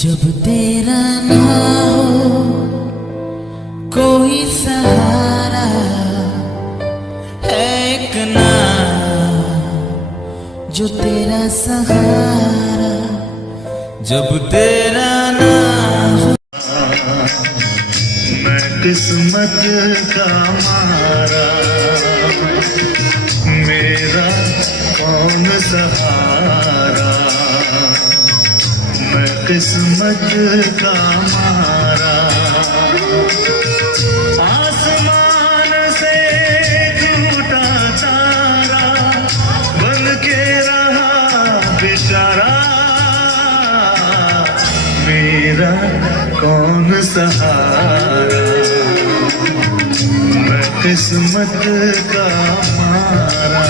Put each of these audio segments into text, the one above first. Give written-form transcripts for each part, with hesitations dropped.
जब तेरा ना हो कोई सहारा है एक नाम जो तेरा सहारा, जब तेरा ना हो। मैं किस्मत का मारा, मेरा कौन सहारा। मैं किस्मत का मारा, आसमान से टूटा तारा बन के रहा बेचारा। मेरा कौन सहारा, मैं किस्मत का मारा।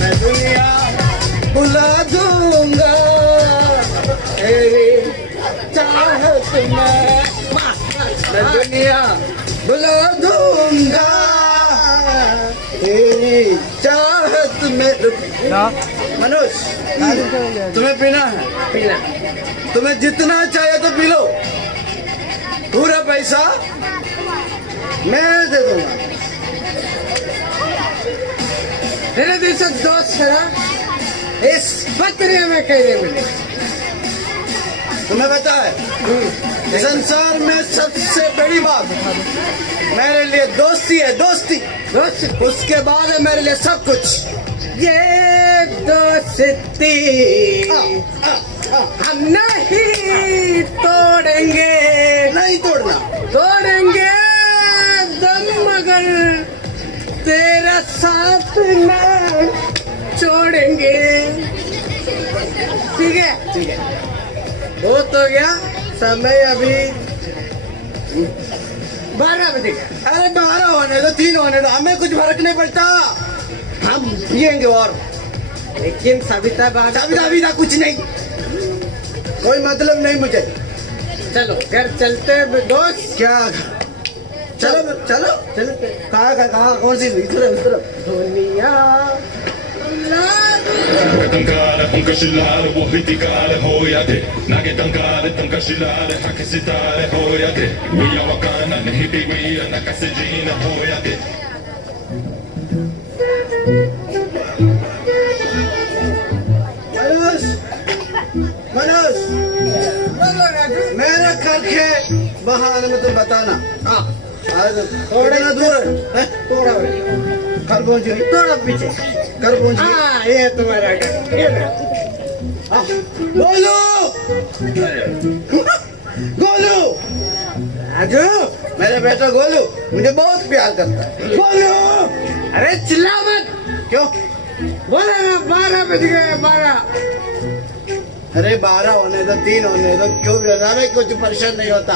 मैं दुनिया बुला दूंगा तेरी चाहत में, मैं दुनिया बुला दूंगा तेरी चाहत में। मनुष्य तुम्हें पीना है, पीना, तुम्हें जितना चाहिए तो पी लो, पूरा पैसा मैं दे दूंगा। मेरे दिल दोस्त है ना, इस बकरे में कहने मिले। तुम्हें पता है संसार में सबसे बड़ी बात मेरे लिए दोस्ती है, दोस्ती। दोस्त उसके बाद है मेरे लिए सब कुछ। ये दोस्ती हम नहीं तोड़ेंगे, नहीं तोड़ना, तोड़ेंगे दम मगर तेरा साथ न छोड़ेंगे। ठीक है, ठीक है, बहुत हो गया समय। अभी 12 बजे। अरे 12 होने दो, 3 होने दो, हमें कुछ फर्क नहीं पड़ता, हम पिएंगे। और लेकिन सविता सविता कुछ नहीं, कोई मतलब नहीं मुझे। चलो घर चलते दोस्त। क्या चलो चलो चलो, कहाँ कौन सी इधर दुनिया। Tankare, punkashilare, wohitikare, hoyate. Nage tankare, tankashilare, hakisitare, hoyate. Wiya wakana, nehipi wiya, nakasejina, hoyate. Manoj, मेरे घर के बहाने में तुम बताना। थोड़ा ना दूर है, थोड़ा घर पहुंचे, थोड़ा पीछे घर पहुंचे। हाँ, ये तुम्हारा घर। गोलू, गोलू, आजू मेरा बेटा गोलू मुझे बहुत प्यार करता है। गोलू, अरे चिल्ला मत। क्यों? बोला ना 12 बज गए, 12। अरे 12 होने दो, 3 होने दो, क्यों भी होता है, कुछ परेशान नहीं होता।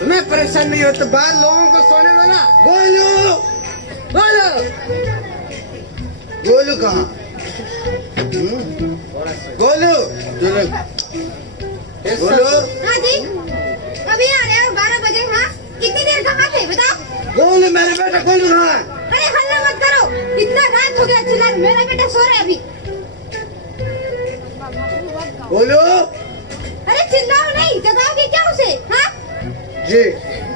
तुम्हें परेशान नहीं होता, बाहर लोगों को सोने दो ना। गोलू, गोलू, गोलू कहाँ? गोलू, गोलू। हाँ जी, अभी आ रहे हैं 12 बजे। हाँ, कितनी देर कहाँ थे बताओ? गोलू, मेरा बेटा गोलू कहाँ है? अरे हल्ला मत करो, इतना रात हो गया, चिल्ला। मेरा बेटा सो रहा है अभी। गोलू, अरे चिल्लाओ नहीं, जगाओगे क्या उसे? हाँ जी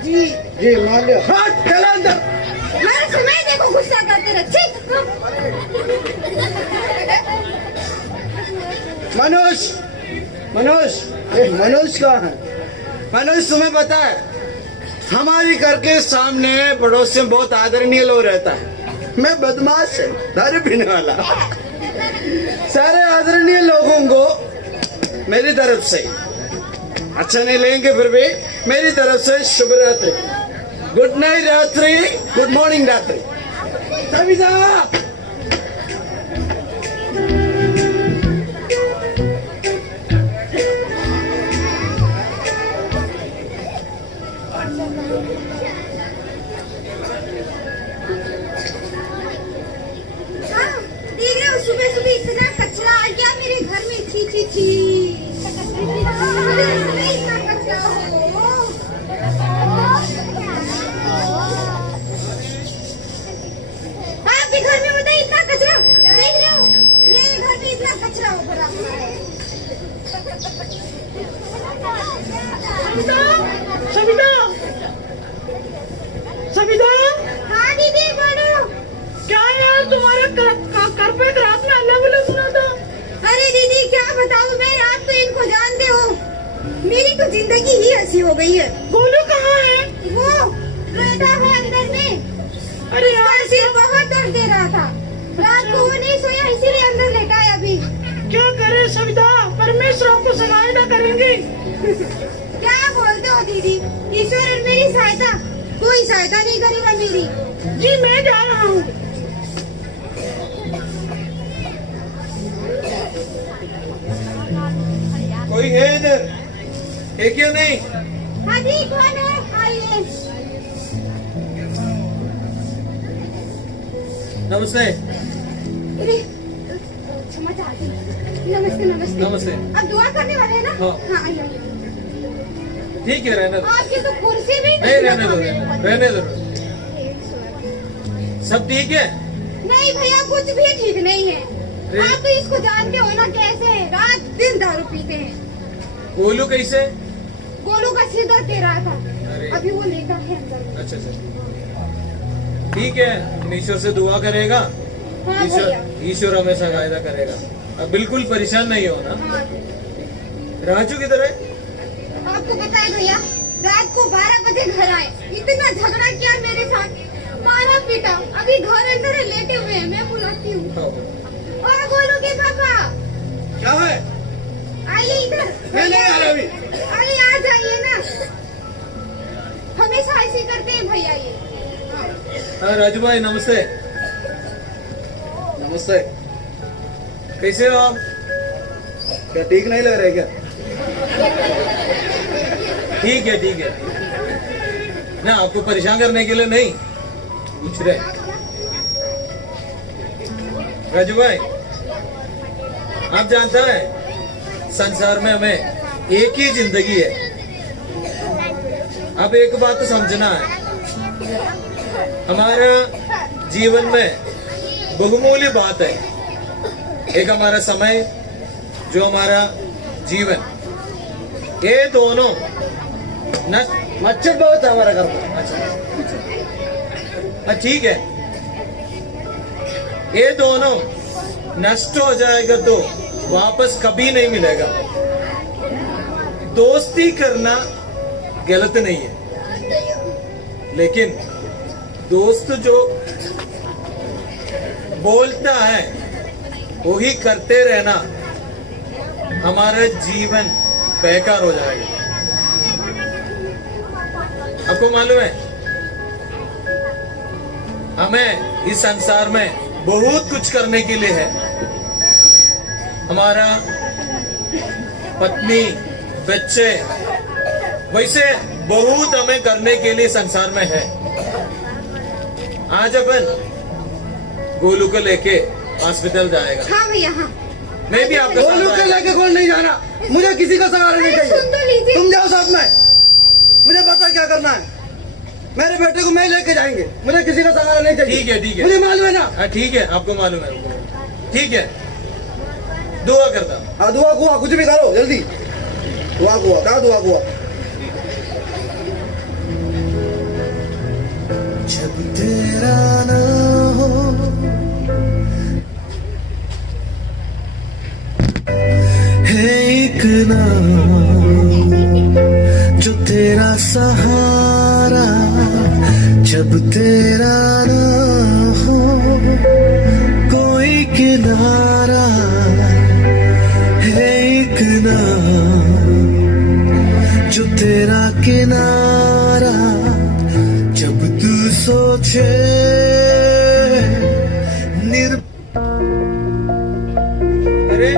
जी जी, मान लिया। हाँ, चलो अंदर। मेरे समय देखो गुस्सा करते रहे। ठीक। मनोज, मनोज, मनोज कहाँ है? मनोज, तुम्हें पता है हमारी घर के सामने पड़ोस में बहुत आदरणीय लोग रहता है। मैं बदमाश है, दारू पीने वाला। सारे आदरणीय लोगों को मेरी तरफ से अच्छा नहीं लेंगे, फिर भी मेरी तरफ से शुभ रात्रि, गुड नाइट रात्रि, गुड मॉर्निंग रात्रि। सविता, सुबह सुबह इतना कचरा आ गया मेरे घर में। छी छी सविता, हाँ दीदी बोलो। क्या यार तुम्हारे कर पे एक रात में अल्लाह वाला सुना था। अरे दीदी क्या बताऊँ मैं, आप तो इनको जानते हो, मेरी तो जिंदगी ही ऐसी हो गई है। गोलू कहाँ है? वो रहता है अंदर में। अरे इसका यार सिर बहुत दर्द दे रहा था, रात को वो नहीं सोया इसीलिए अंदर लेटा है अभी। क्या करे सविता, परमेश्वर हमको सहायता करेंगे। क्या बोलते हो दीदी, ईश्वर और मेरी सहायता, कोई सहायता नहीं करेगा मेरी। जी मैं जा रहा हूँ। कोई है इधर? है क्या नहीं? हाँ जी कौन है? आइए। नमस्ते। अरे, क्षमा चाहती हूँ। नमस्ते नमस्ते। नमस्ते। अब दुआ करने वाले हैं ना? हाँ। हाँ आइए। ठीक है, रहने दो। आपकी तो कुर्सी भी नहीं, रहने दो, रहने दो। सब ठीक है? नहीं भैया कुछ भी ठीक नहीं है। आप तो इसको जानते हो ना कैसे रात दिन दारू पीते हैं। गोलू कैसे? गोलू का सिर दर्द दे रहा था, अरे। अभी वो लेटा है अंदर। अच्छा अच्छा, ठीक है, ईश्वर से दुआ करेगा। हाँ भैया। ईश्वर हमेशा सहायता करेगा। अब बिल्कुल परेशान नहीं हो ना। हाँ। राजू किधर है? आपको पता है भैया, रात को 12 बजे घर आए, इतना झगड़ा किया मेरे साथ, मारा पीटा, अभी घर अंदर लेटे हुए हैं, मैं बुलाती हूँ। और गोलू के पापा क्या है? आइए इधर। मैं नहीं आ रहा अभी। अरे आ जाइए ना, हमेशा ऐसे करते हैं भैया ये। हाँ। हाँ राजू भाई नमस्ते। नमस्ते। कैसे हो आप? क्या ठीक नहीं लग रहा है क्या? ठीक है ठीक है, ना आपको परेशान करने के लिए नहीं पूछ रहे। राजू भाई आप जानता है संसार में हमें एक ही जिंदगी है। अब एक बात तो समझना है, हमारा जीवन में बहुमूल्य बात है। एक हमारा समय, जो हमारा जीवन, ये दोनों मच्छर बहुत है हमारा घर पर। अच्छा ठीक है, ये दोनों नष्ट हो जाएगा तो वापस कभी नहीं मिलेगा। दोस्ती करना गलत नहीं है, लेकिन दोस्त जो बोलता है वही करते रहना, हमारा जीवन बेकार हो जाएगा। आपको मालूम है हमें इस संसार में बहुत कुछ करने के लिए है। हमारा पत्नी, बच्चे, वैसे बहुत हमें करने के लिए संसार में है। आज अपन गोलू को लेके हॉस्पिटल जाएगा। हाँ भैया हाँ। मैं भी आपका गोलू के लेके कौन नहीं जाना, मुझे किसी का सहारा नहीं अरे सुन तो चाहिए। लीजिए। तुम जाओ साथ में, मुझे पता क्या करना है। मेरे बेटे को मैं लेके जाएंगे, मुझे किसी का सहारा नहीं चाहिए। ठीक है ठीक है, मुझे मालूम है ना। हाँ ठीक है, आपको मालूम है। ठीक है, दुआ करता हूँ। हाँ दुआ कुआ कुछ भी करो जल्दी। दुआ कुआ कहा दुआ कुआ। जब तेरा ना हो है एक नाम जो तेरा सहारा, जब तेरा ना हो कोई किनारा, है एक नाम जो तेरा किनारा, जब तू सोचे अरे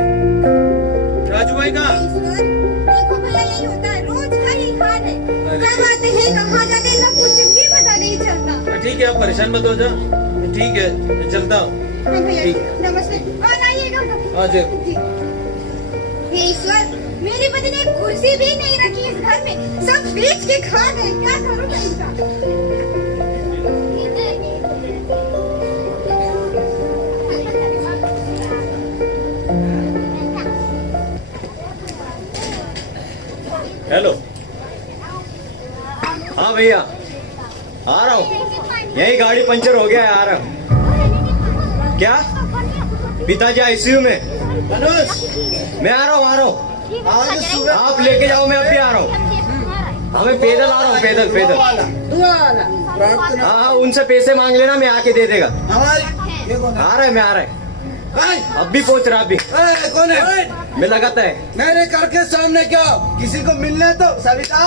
राजू भाई कहाँ? ईश्वर, देखो भैया यही होता है, रोज का यही हाल है। कब आते हैं कहाँ जाते हैं, कुछ भी पता नहीं चलता। ठीक है, आप परेशान मत हो जा। ठीक है, मैं चलता हूँ। हाँ भैया ठीक। नमस्ते, और आइएगा कभी। हाँ जी। जी। हे ईश्वर, मेरी पति ने कुर्सी भी नहीं रखी इस घर में, सब बेच के खा गए, क्या करूँ मैं इनका? हेलो। हाँ भैया, आ रहा हूँ, यही गाड़ी पंचर हो गया है, आ रहा हूँ। क्या? पिताजी आईसीयू में? मनोज, मैं आ रहा हूँ। आज सुबह आप लेके जाओ, मैं अभी आ रहा हूँ। हमें पैदल आ रहा हूँ, पैदल पैदल। दुआ वाला प्रार्थना हाँ, उनसे पैसे मांग लेना, मैं आके दे देगा। हमारी ये कौन है? आ रहा है, मैं आ रहा है, भाई, अब भी पहुंच रहा, अभी ए, कौन है? मैं लगाता है। मेरे घर के सामने क्या किसी को मिलने तो सविता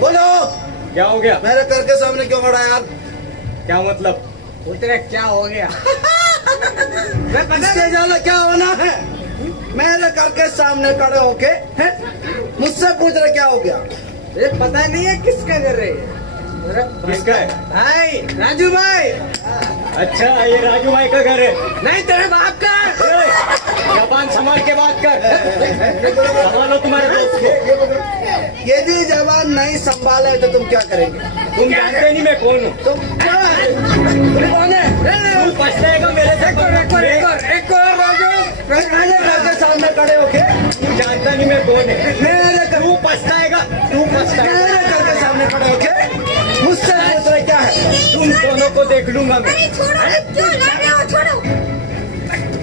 बोलो, क्या हो गया? मेरे घर के सामने क्यों खड़ा है यार? क्या मतलब? उतरे क्या हो गया? इसके ज्यादा क्या होना है? मेरे घर के सामने खड़े होके हैं? मुझसे पूछ रहे क्या हो गया? ये पता नहीं है किसका घर है? किसका है? भाई, राजू भाई। अच्छा, ये राजू भाई का घर है। नहीं, तेरे बाप का। जबान संभाल के बात कर, संभालो तुम्हारे दोस्त को। यदि जवान नहीं संभाले तो तुम क्या करेंगे? तुम जानते नहीं मैं कौन हूँ। तुम क्या तुम कौन है? तू पछताएगा मेरे से। एक और राजू, मेरे घर के सामने खड़े होके तू जानता नहीं मैं कौन है। मेरे घर तू पछताएगा, तू पछताएगा। मेरे घर के सामने खड़े होके मुझसे पूछ रहे क्या है? तुम दोनों को देख लूंगा मैं। अरे छोड़ो, क्यों लड़ रहे हो? छोड़ो।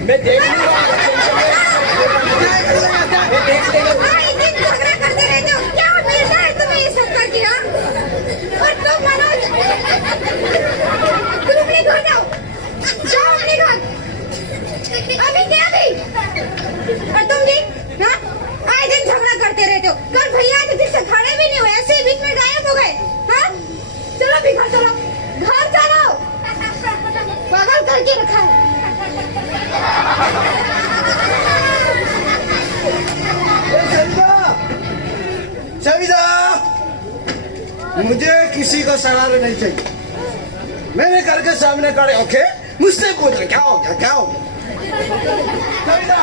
मैं देख लूंगा। भाई, दिन झगड़ा करते रहते हो, क्या मिलता है तुम्हें ये सब करके? हाँ? और तुम मनोज, तुम अपने घर जाओ, जाओ अपने घर। अभी क्या अभी? और तुम भी हाँ? आए दिन झगड़ा करते रहते हो। कल भैया के पीछे खड़े भी नहीं हुए, ऐसे ही बीच में गायब हो गए। हाँ? चलो भी घर चलो, घर चलो। पागल करके रखा है। सविता, मुझे किसी का सहारा नहीं चाहिए। मेरे घर के सामने खड़े होके मुझसे पूछ रहे क्या हो गया, क्या हो गया? सविता,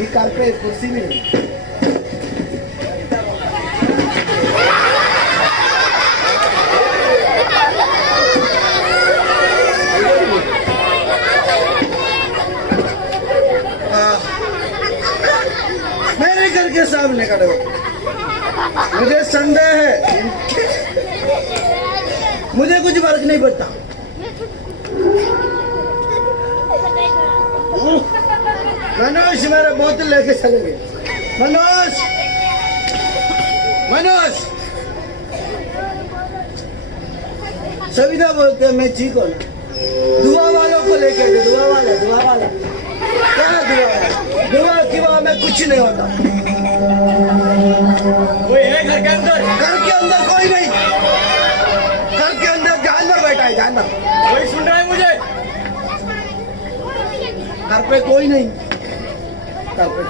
ये कार पे कुर्सी नहीं है। मेरे घर के सामने खड़े हो, मुझे संदेह है, मुझे कुछ फर्क नहीं पड़ता। मनोज मेरा बोतल लेके चले गए। मनोज, मनोज, सविता बोलते हैं मैं ठीक हूँ। दुआ वालों को लेके गए, दुआ वाला, दुआ वाला क्या दुआ वाला? दुआ की वहां में कुछ नहीं होता। कोई है घर के अंदर? घर के अंदर कोई नहीं, घर के अंदर जानवर बैठा है, जानवर। कोई सुन रहा है मुझे? घर पे कोई नहीं, घर पे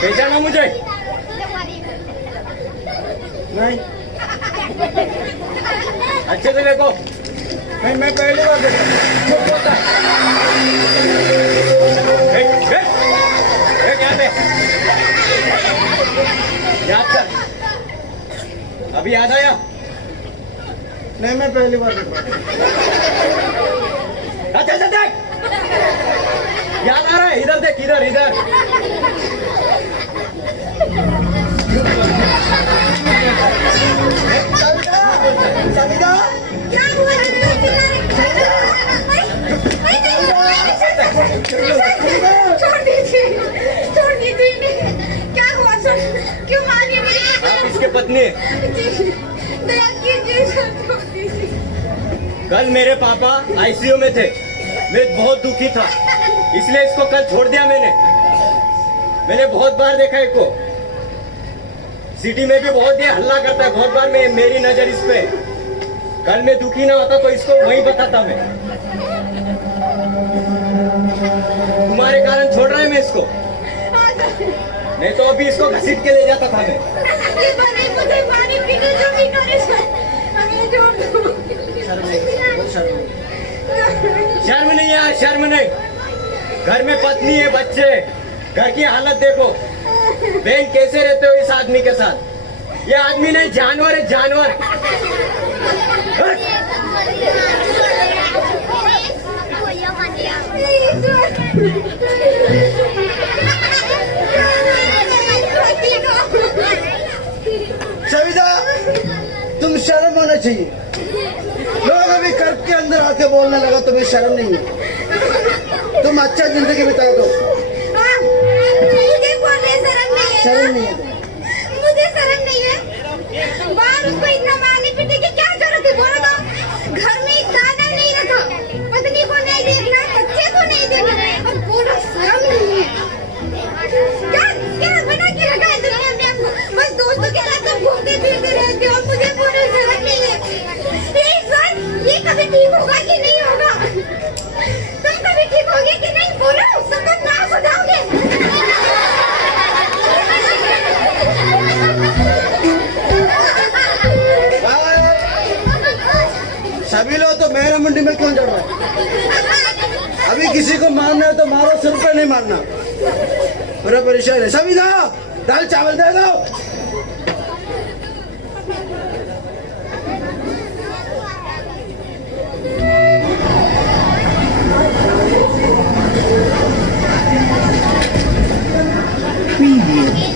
पहचाना मुझे? नहीं। अच्छे से देखो। नहीं, मैं पहली बार देखा। चुप होता है। यहाँ पे याद कर, अभी याद आया? नहीं, मैं पहली बार देखा। अच्छे से देख, याद आ रहा है? इधर देख, इधर इधर। सविता, क्या हुआ? छोड़ दीजिए, छोड़ दीजिए। क्या हुआ सर? क्यों मारिए मेरी? आप इसके पत्नी है? दया कीजिए सर, छोड़ दीजिए। कल मेरे पापा आईसीयू में थे, मैं बहुत दुखी था, इसलिए इसको कल छोड़ दिया मैंने बहुत बार देखा इसको, सिटी में भी बहुत ये हल्ला करता है, बहुत बार मेरी नजर इस पे। कल मैं दुखी ना होता तो इसको वही बताता मैं। तुम्हारे कारण छोड़ रहा है मैं इसको, नहीं तो अभी इसको घसीट के ले जाता था मैं। ये बने मुझे पानी पीने जो भी करे सर, हमें छोड़ दो। शर्म नहीं यार, शर्म नहीं। घर में पत्नी है, बच्चे, घर की हालत देखो। बहन कैसे रहते हो इस आदमी के साथ? ये आदमी नहीं, जानवर है, जानवर। प्लीज सविता, तुम शर्म होना चाहिए। लोग अभी कर के अंदर आके बोलने लगा, तुम्हें शर्म नहीं है। तुम अच्छा जिंदगी बिता दो। मुझे बोलने शर्म नहीं है। शर्म नहीं है। मुझे शर्म नहीं है। बाहर उसको इतना मारने पीटने की क्या जरूरत है बोलो तो? घर में एक दादा नहीं रखा, पत्नी को नहीं देखना, बच्चे को नहीं देखना, और बोलो शर्म नहीं है। क्या क्या बना के रखा है दुनिया में हमको? बस दोस्तों के साथ तुम घूमते फिरते रहते हो, मुझे बोलो शर्म नहीं है। इस बार ये कभी ठीक होगा कि नहीं होगा? तुम कभी ठीक होगे कि नहीं? बोलो, सबका नाश हो जाओगे। सभी लोग तो मेरे मंडी में क्यों चढ़ रहे हैं? अभी किसी को मारना है तो मारो, सिर पे नहीं मारना। पूरा परेशान है। सभी दाल चावल दे दो।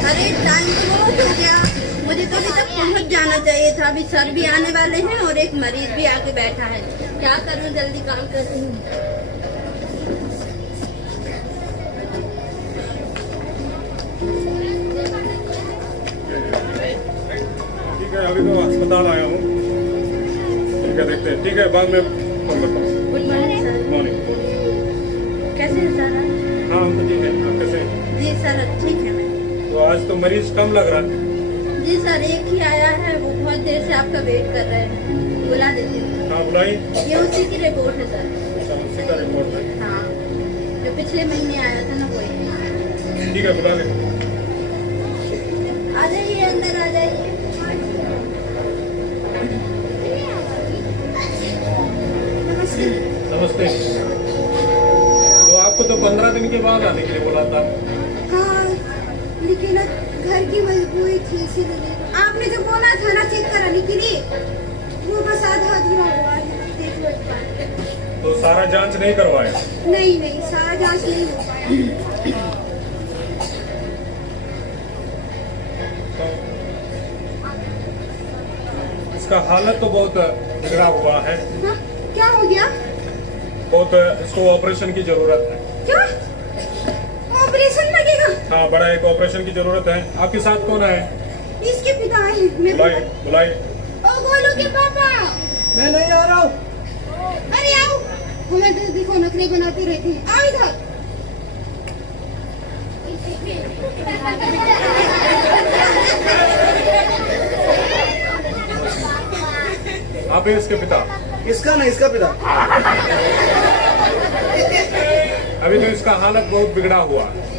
अरे टाइम तो बहुत हो गया, मुझे तो अभी तक पहुंच जाना चाहिए था। अभी सर भी आने वाले हैं और एक मरीज भी आके बैठा है। क्या करूं, जल्दी काम करती हूँ। ठीक है, अभी तो अस्पताल आया हूँ। ठीक है, देखते हैं। ठीक है, बाद में फोन करता हूँ। Good morning sir. मॉर्निंग। कैसे हैं सर? हाँ, हम तो ठीक है। आप कैसे हैं? जी सर, ठीक है मैं। तो आज तो मरीज कम लग रहा है। जी सर, एक ही आया है, वो बहुत देर से आपका वेट कर रहे हैं। बुला देती हूँ। हाँ, बुलाई। ये उसी की रिपोर्ट है सर। अच्छा, उसी का रिपोर्ट है। हाँ, जो पिछले महीने आया था ना वही। ठीक है, बुला ले। आ जाइए, अंदर आ जाइए। नमस्ते। नमस्ते। तो आपको तो 15 दिन के बाद आने के लिए बोला था। हाँ, लेकिन अब घर की मजबूरी थी, इसीलिए आपने जो बोला था ना चेक कराने के लिए, वो बस आधा अधूरा हुआ है। देख लो एक बार। तो सारा जांच नहीं करवाया? नहीं नहीं, सारा जांच नहीं हो पाया। तो इसका हालत तो बहुत बिगड़ा हुआ है। हाँ, क्या हो गया? बहुत इसको ऑपरेशन की जरूरत है। क्या ऑपरेशन लगेगा? हाँ, बड़ा एक ऑपरेशन की जरूरत है। आपके साथ कौन है? इसके पिता हैं। मैं बुलाई, बुलाई। ओ गोलू के पापा। मैं नहीं आ रहा हूँ। अरे आओ, हमें तो देखो नखरे बनाते रहते हैं। आओ इधर। आप हैं इसके पिता? इसका नहीं, इसका पिता। अभी तो इसका हालत बहुत बिगड़ा हुआ है।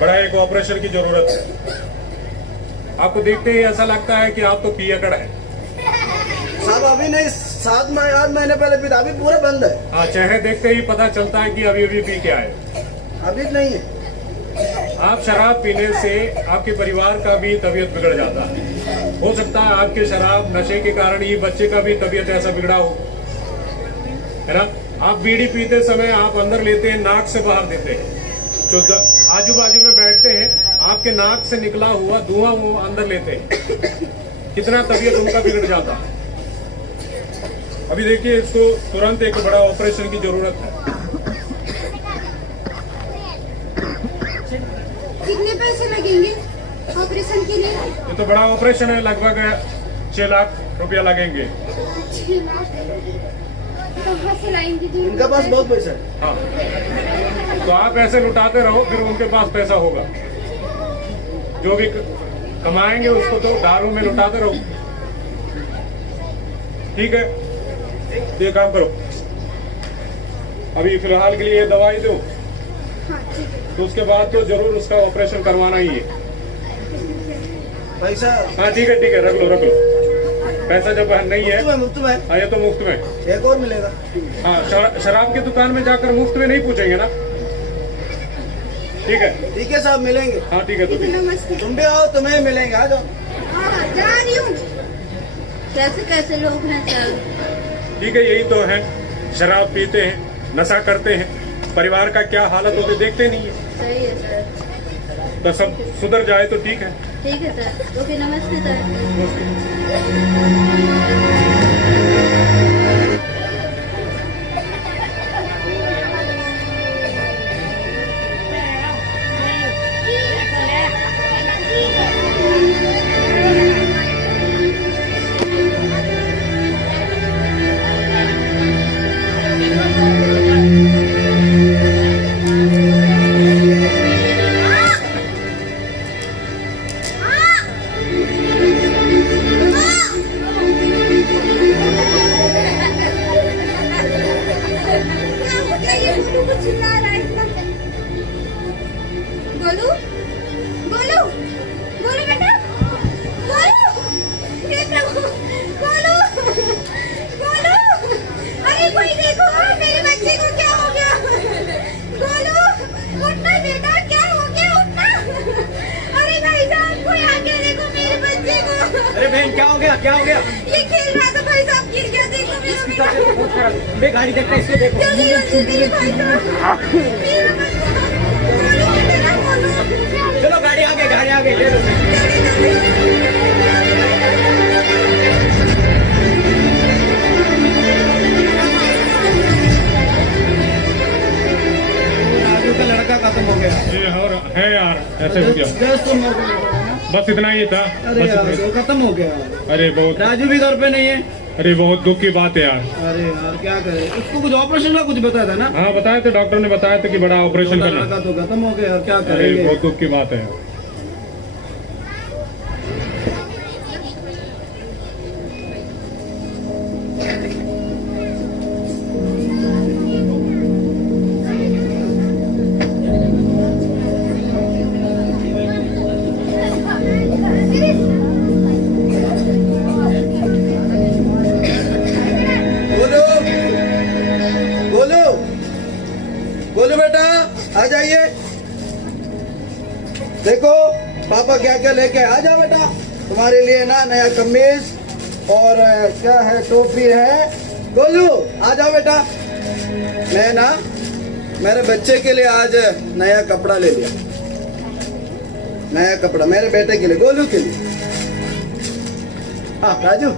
बड़ा एक ऑपरेशन की जरूरत है। आपको देखते ही ऐसा लगता है कि आप तो पियकड़ है। साहब अभी नहीं, 7 महीने पहले पिता, अभी पूरा बंद है। हाँ, चेहरे देखते ही पता चलता है कि अभी अभी पी के आए। अभी नहीं है। आप शराब पीने से आपके परिवार का भी तबीयत बिगड़ जाता है। हो सकता है आपके शराब नशे के कारण ही बच्चे का भी तबीयत ऐसा बिगड़ा हो, है ना? आप बीड़ी पीते समय आप अंदर लेते हैं, नाक से बाहर देते हैं। जो आजू बाजू में बैठते हैं, आपके नाक से निकला हुआ धुआं वो अंदर लेते हैं। कितना तबीयत उनका बिगड़ जाता है। अभी देखिए, इसको तुरंत एक बड़ा ऑपरेशन की जरूरत है। कितने पैसे लगेंगे ऑपरेशन के लिए? ये तो बड़ा ऑपरेशन है, लगभग 6 लाख रुपया लगेंगे। 6 लाख कहाँ से लाएंगे जी? इनका पास बहुत पैसा है। हाँ, तो आप ऐसे लुटाते रहो, फिर उनके पास पैसा होगा। जो भी कमाएंगे उसको तो दारू में लुटाते रहो। ठीक है, ये काम करो। अभी फिलहाल के लिए ये दवाई दो, हाँ ठीक है। तो उसके बाद तो जरूर उसका ऑपरेशन करवाना ही है। पैसा हाँ ठीक है, ठीक है, रख लो रख लो। पैसा जब नहीं है, मुफ्त में। हाँ, ये तो मुफ्त में। एक और मिलेगा। हाँ, शराब की दुकान में जाकर मुफ्त में नहीं पूछेंगे ना? ठीक है, ठीक है साहब, मिलेंगे। हाँ ठीक है। तो ठीक है। नमस्ते। तुम भी आओ, तुम्हें मिलेंगे। आ जाओ। हाँ, जा रही हूँ। कैसे कैसे लोग हैं सर? ठीक है, यही तो है। शराब पीते हैं, नशा करते हैं, परिवार का क्या हालत होते देखते नहीं है। सही है सर। तो सब सुधर जाए तो ठीक है। ठीक है सर। ओके, नमस्ते सर। गोलू, गोलू, गोलू बेटा, गोलू, हे प्रभु, गोलू, गोलू, अरे कोई देखो मेरे बच्चे को क्या हो गया? गोलू, उठना बेटा, क्या हो गया? उठना, अरे भाई साहब कोई आके देखो मेरे बच्चे को। अरे बहन क्या हो गया, क्या हो गया? ये खेल रहा था भाई साहब, गिर गया, देखो मेरा बेटा। मैं गाड़ी देखता इसको देखो। जल्दी जल्दी भाई साहब, मेरा बच्चा, गोलू बेटा, गोलू। चलो गाड़ी आगे ले लो। राजू का लड़का खत्म हो गया। ये और है यार, ऐसे हो गया। जस्ट तुम हो गया। बस इतना ही था। अरे बस यार इतना- वो खत्म हो गया। अरे बहुत, राजू भी घर पे नहीं है। अरे बहुत दुख की बात है यार। अरे यार क्या करे, उसको कुछ ऑपरेशन का कुछ बताया था ना। हाँ बताया तो, डॉक्टर ने बताया था कि बड़ा ऑपरेशन करना। लड़का तो खत्म हो गया यार, क्या अरे करेंगे। बहुत दुख की बात है। गोलू, गोलू, गोलू बेटा आ जाइए। देखो पापा क्या क्या लेके आ जाओ बेटा, तुम्हारे लिए ना नया कमीज और क्या है, टोपी है। गोलू आ जाओ बेटा। मैं ना मेरे बच्चे के लिए आज नया कपड़ा ले लिया, नया कपड़ा मेरे बेटे के लिए, गोलू के लिए। हाँ राजू,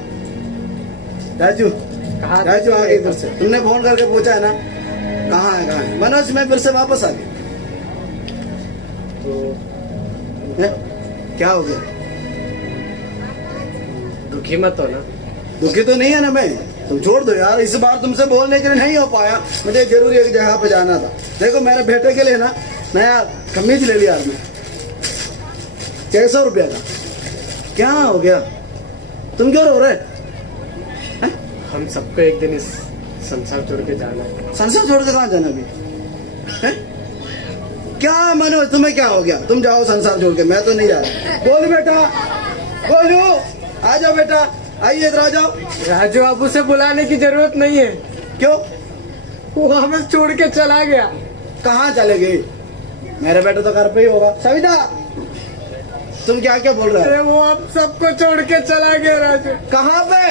राजू राजू आ गई फिर से। तुमने फोन करके पूछा है ना कहाँ है मनोज, मैं फिर से वापस आ गई। हैं? क्या हो गया? दुखी मत हो ना। दुखी तो नहीं है ना मैं, तुम छोड़ दो यार। इस बार तुमसे बोलने के लिए नहीं हो पाया, मुझे जरूरी एक जगह पे जाना था। देखो मेरे बेटे के लिए ना नया कमीज ले लिया मैं, 600 रुपया का। क्या हो गया, तुम क्यों रो रहे? हम सबको एक दिन इस संसार छोड़ के जाना है। संसार छोड़ के कहाँ जाना अभी है? क्या मनोज तुम्हें क्या हो गया? तुम जाओ संसार छोड़ के, मैं तो नहीं जा रहा। बोल बेटा, बोलो आ जाओ बेटा, आइए इधर आ जाओ। राजू अब उसे बुलाने की जरूरत नहीं है। क्यों? वो हमें छोड़ के चला गया। कहाँ चले गए? मेरे बेटा तो घर पे ही होगा। सविता तुम क्या क्या बोल रहे हो? अरे वो अब सबको छोड़ के चला गया राजू। कहाँ पे?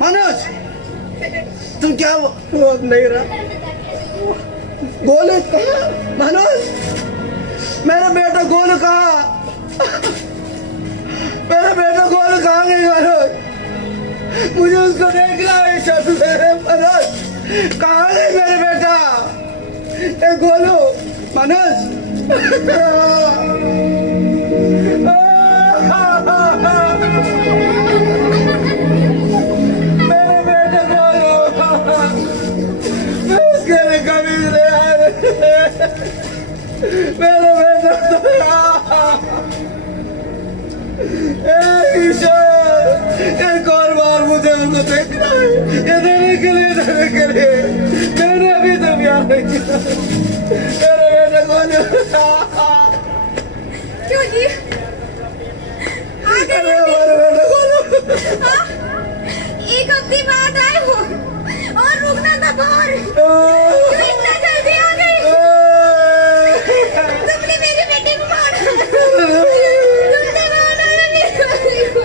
मनोज तुम क्या, वो अब नहीं रहा। गोलू कहाँ? मनोज मेरा बेटा गोलू कहाँ? मेरा बेटा गोलू कहाँ गई? मनोज मुझे उसको देखना है। मनोज कहाँ गई मेरे बेटा? ए गोलू, मनोज मेरे बेटे गोलू, मैं उसके लिए कभी नहीं आया। मेरे बेटे ईश्वर एक और बार मुझे उनको देखना है। ये देने के लिए मैंने अभी तो प्यार नहीं किया। मेरे बेटे गोलू, क्यों जी? आ गए अरे मेरे बेटे गोलू, हाँ? एक हफ्ते बाद आए हो और रुकना था बाहर, क्यों इतना जल्दी आ गए? तुमने मेरे बेटे को मारा, तुमने मारा ना मेरे बेटे को।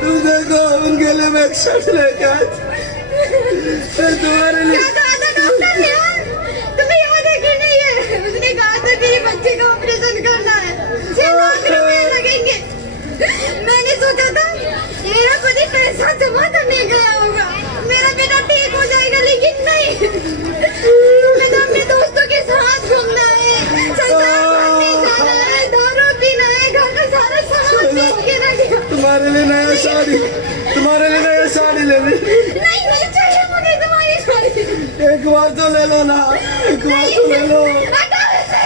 तुम देखो उनके लिए मैं एक शर्ट लेके आया था। मैं तुम्हारे लिए क्या कहा था नहीं नहीं चाहिए मुझे तुम्हारी शादी। एक बार तो ले लो ना, एक बार तो ले लो। हटाओ इसे।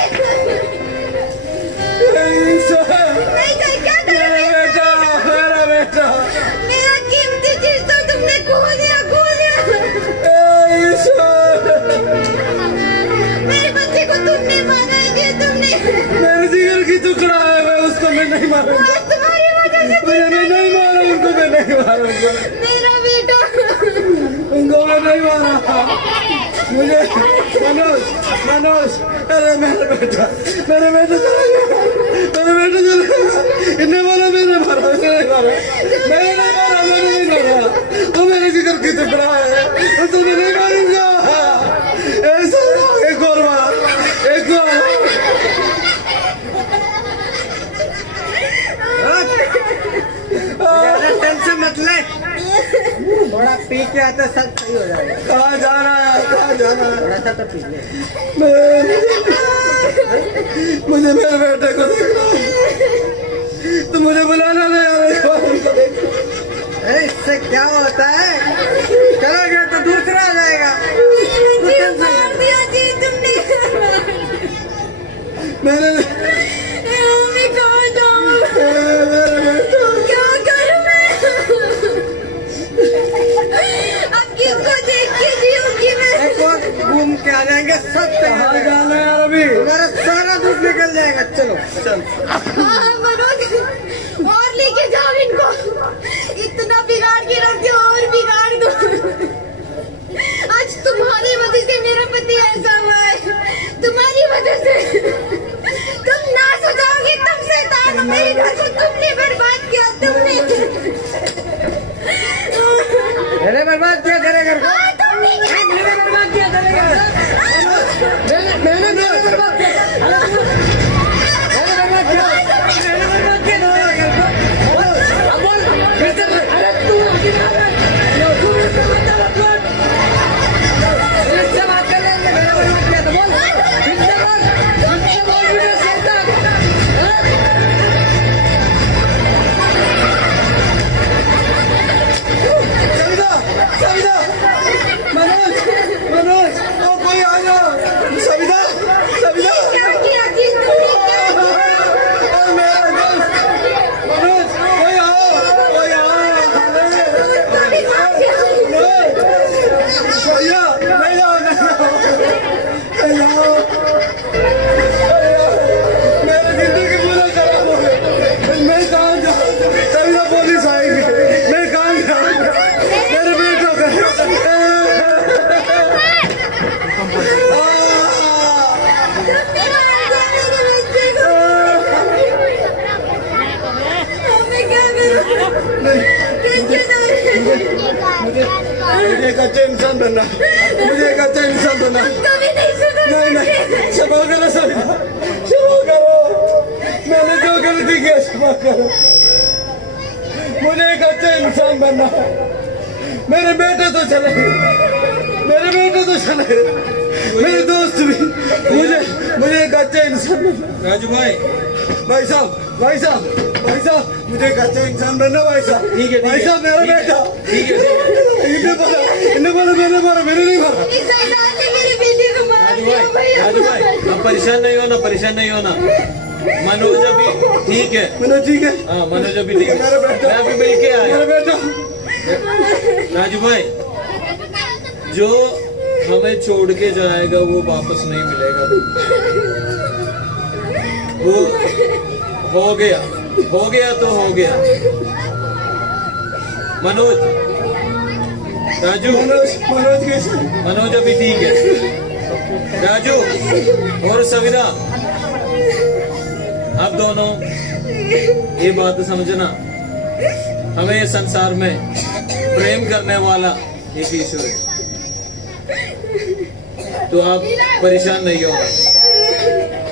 ईश्वर, नहीं चाहिए, क्या मेरा करोगे? बेटा, मेरा बेटा। मेरा कीमती चीज तो तुमने खो दिया, खो दिया। ईश्वर, मेरे बच्चे को तुमने मारा है, ये तुमने। मेरे जिगर की टुकड़ा है, मैं उसको मैं नहीं मारूंगा। आज तुम्हारी वजह से मैं नहीं मारा उनको, मैं नहीं मारूंगा मेरा बेटा। उनको, मैं नहीं मारा। मुझे मनोज, मनोज, अरे मेरा बेटा चला गया, मेरा बेटा चला गया। इन्हें मारा, मैंने मारा, मैंने नहीं मारा, मैंने नहीं मारा, मैंने नहीं मारा। वो मेरे जिगर की टुकड़ा है, उसको मैं नहीं मारूंगा। ऐसा एक और बार, एक और। टेंशन मत ले, थोड़ा पी के आते सब सही हो जाएगा। कहाँ जाना है, कहाँ जाना है? थोड़ा सा तो पी ले। मुझे मेरे बेटे को देखना है। तो मुझे बुलाना नहीं आ रहा। अरे इससे क्या होता है, चला गया तो दूसरा आ जाएगा। जी मार दिया जी तुमने। मैंने मैं कहाँ जाऊँ? मेरे बेटा, क्या करूँ मैं? अब किसको देख के जीऊंगी मैं? एक और घूम के आ जाएंगे, सब तैयार कहाँ है। जाना है यार अभी? तुम्हारा सारा दुख निकल जाएगा। चलो चल। हाँ मनोज, और लेके जाओ इनको। इतना बिगाड़ के रख दो और बिगाड़ दो। आज तुम्हारी वजह से मेरा पति ऐसा हुआ है, तुम्हारी वजह से। तुम ना सोचोगे, तुम शैतान हो। मेरे घर को तुमने बर्बाद किया, तुमने। मैंने बर्बाद किया तेरे घर को। हाँ, तुमने क्या? मैंने बर्बाद किया तेरे घर को। मैंने बर्बाद किया। मैंने बर्बाद किया। मैंने बर्बाद किया तेरे घर को। अब बोल, फिर से बोल। अरे तू मुझसे बात कर लेंगे। मैंने बर्बाद किया तो बोल, फिर से बोल, मुझे शैतान। सविता, सविता, मनोज, मनोज, ओ कोई आ जाओ। सविता, सविता। क्या किया जी तुमने? क्या किया? और मेरा दोस्त मनोज, कोई आओ, कोई आओ। भैया, नहीं आओ, नहीं आओ, नहीं आओ। मेरी जिंदगी पूरा खराब हो गई। मैं कहाँ जाऊँ? सविता, पुलिस आएगी। मैं कहाँ जाऊँ? मेरे बेटों का मुझे एक अच्छा इंसान बनना, मुझे एक अच्छा इंसान बनना। नहीं नहीं, क्षमा करो सविता, क्षमा करो। मैंने जो गलती की क्षमा करो। मुझे एक अच्छा इंसान बनना है। मेरे बेटे तो चले, मेरे बेटे तो चले, मेरे दोस्त भी। मुझे एक अच्छा इंसान बनना। राजू भाई, भाई साहब, भाई साहब, भाई साहब, मुझे एक अच्छा इंसान बनना। भाई साहब, ठीक है, भाई साहब, मेरा बेटा। ठीक है। इन्हें बोला, मैंने मारा, मैंने नहीं मारा। मेरे बेटे को मार दिया भैया। राजू भाई, अब परेशान नहीं होना, परेशान नहीं होना। मनोज अभी ठीक है। मनोज ठीक है, हाँ, मनोज अभी ठीक है। मेरा बेटा, मैं अभी मिल के आया। मेरा बेटा। राजू भाई, जो हमें छोड़ के जाएगा वो वापस नहीं मिलेगा। वो हो गया तो हो गया। मनोज, राजू, मनोज कैसे? मनोज अभी ठीक है। राजू और सविता, आप दोनों ये बात समझना, हमें इस संसार में प्रेम करने वाला एक ईश्वर है। तो आप परेशान नहीं हो,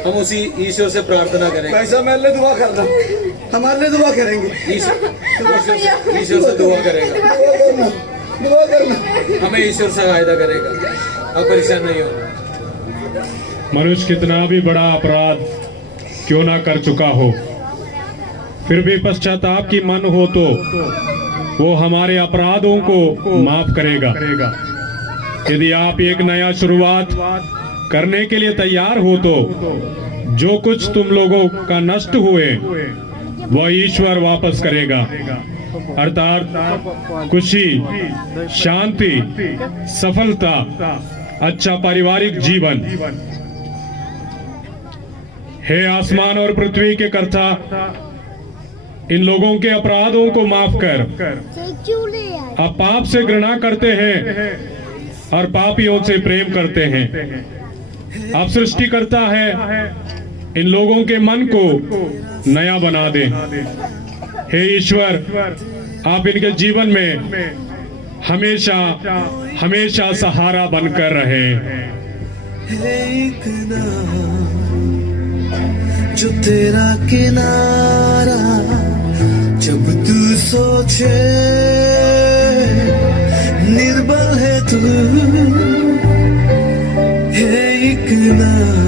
हम उसी ईश्वर से प्रार्थना करेंगे। भाई साहब, मेरे लिए दुआ करना, हमारे लिए दुआ करेंगे। ईश्वर से दुआ करेगा, दुआ करना। हमें ईश्वर सहायता करेगा। आप परेशान नहीं हो। मनुष्य कितना भी बड़ा अपराध क्यों ना कर चुका हो, फिर भी पश्चाताप की मन हो तो वो हमारे अपराधों को माफ करेगा। यदि आप एक नया शुरुआत करने के लिए तैयार हो तो जो कुछ तुम लोगों का नष्ट हुए वह ईश्वर वापस करेगा, अर्थात खुशी, शांति, सफलता, अच्छा पारिवारिक जीवन। हे आसमान और पृथ्वी के कर्ता, इन लोगों के अपराधों को माफ कर। आप पाप से घृणा करते हैं और पापियों से प्रेम करते हैं। आप सृष्टिकर्ता है, इन लोगों के मन को नया बना दें। हे ईश्वर, आप इनके जीवन में हमेशा हमेशा सहारा बनकर रहे। है एक नाम जो तेरा किनारा, जब तू सोचे निर्बल है तू, है एक नाम